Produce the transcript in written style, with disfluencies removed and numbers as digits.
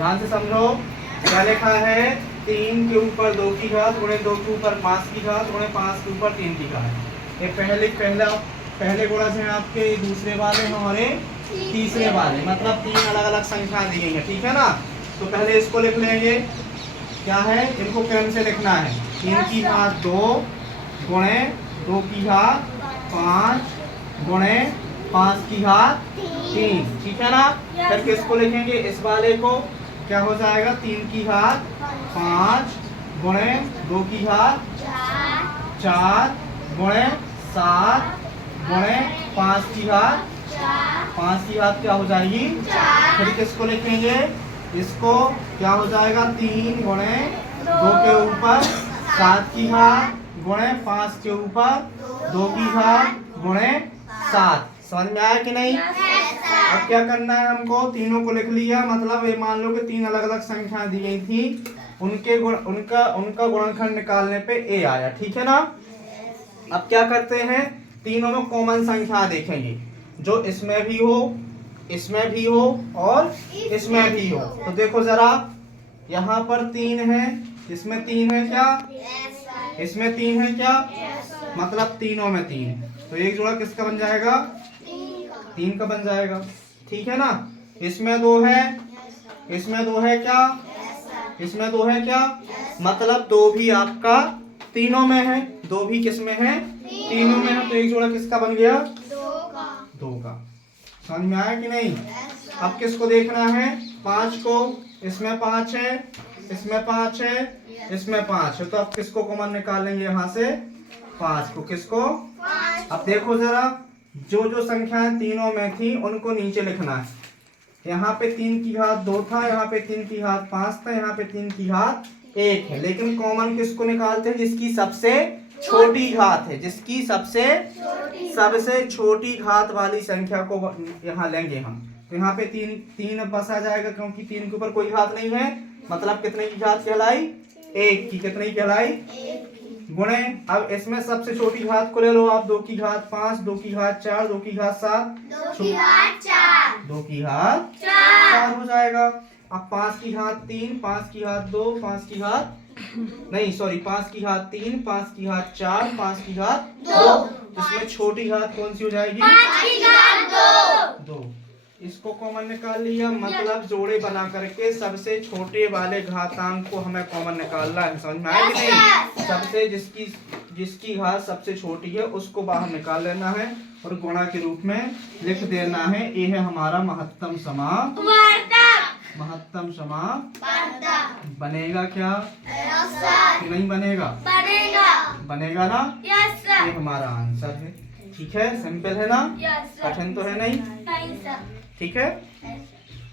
ध्यान से समझो। क्या लिखा है, 3 के ऊपर 2 की घात गुणे 2 के ऊपर 5 की घात गुणे 5 के ऊपर 3 की घात। ये पहले गुणज हैं आपके, दूसरे वाले हैं और ये तीसरे वाले, मतलब 3 अलग अलग संख्या दी गई है, ठीक है ना। तो पहले इसको लिख लेंगे, क्या है, इनको क्रम से लिखना है। 3 की घात 2 गुणे 2 की घात 5 गुणे 5 की घात 3, ठीक है ना। फिर किसको लिखेंगे, इस वाले को, क्या हो जाएगा, 3 की घात 5 गुणे 2 की घात 4 गुणे 7 गुणे 5 की घात 5 की घात क्या हो जाएगी। फिर किसको लिखेंगे, इसको, क्या हो जाएगा, 3 गुणे 2 के ऊपर 7 की घात गुणे 5 के ऊपर 2 की घात गुणे 7। समझ में आया कि नहीं। अब क्या करना है हमको, तीनों को लिख लिया, मतलब ये मान लो कि 3 अलग अलग संख्या दी गई थी, उनका गुणनखंड निकालने पे ए आया, ठीक है ना। अब क्या करते हैं, तीनों में कॉमन संख्या देखेंगे, जो इसमें भी हो, इसमें भी हो और इसमें भी हो। तो देखो जरा, यहाँ पर 3 है, इसमें 3 है क्या, इसमें 3 है क्या, मतलब तीनों में 3 है, तो एक जोड़ा किसका बन जाएगा, 3 का बन जाएगा, ठीक है ना। इसमें 2 है, इसमें 2 है क्या, इसमें 2 है क्या, मतलब 2 भी आपका तीनों में है, 2 भी किस में है, तीनों में है, तो एक जोड़ा किसका बन गया, 2 का। समझ में आया कि नहीं। अब किसको देखना है, 5 को, इसमें 5 है, इसमें 5 है, इसमें 5 है, तो अब किसको कॉमन निकालेंगे, यहाँ से 5 को, किसको। अब देखो जरा, जो जो संख्याएं तीनों में थी उनको नीचे लिखना है। यहाँ पे 3 की घात 2 था, यहाँ पे 3 की घात 5 था, यहाँ पे 3 की घात 1 है, लेकिन कॉमन किसको निकालते हैं, जिसकी सबसे छोटी घात है, जिसकी सबसे छोटी घात वाली संख्या को यहाँ लेंगे हम। तो यहाँ पे 3 बस आ जाएगा, क्योंकि 3 के ऊपर कोई घात नहीं है, मतलब कितने की घात कहलाई, 1 की, कितने की कहलाई, गुणे। अब इसमें सबसे छोटी घात को ले लो आप, 2 की घात 5, 2 की घात 4, 2 की घात 7, 2 की घात 4 हो जाएगा। अब 5 की घात 3, 5 की घात 2, 5 की घात नहीं, सॉरी, 5 की घात 3, 5 की घात 4, 5 की घात 2, इसमें छोटी घात कौन सी हो जाएगी, 5 की घात 2। इसको कॉमन निकाल लिया, मतलब जोड़े बना करके सबसे छोटे वाले घातांक को हमें कॉमन निकालना है। समझ में आया कि नहीं। सबसे जिसकी घात सबसे छोटी है उसको बाहर निकाल लेना है और गुणा के रूप में लिख देना है। ये है हमारा महत्तम समापवर्तक। महत्तम समापवर्तक बनेगा क्या, नहीं बनेगा, बनेगा ना। ये हमारा आंसर है, ठीक है, सिंपल है ना, कठिन तो है नहीं, ठीक है।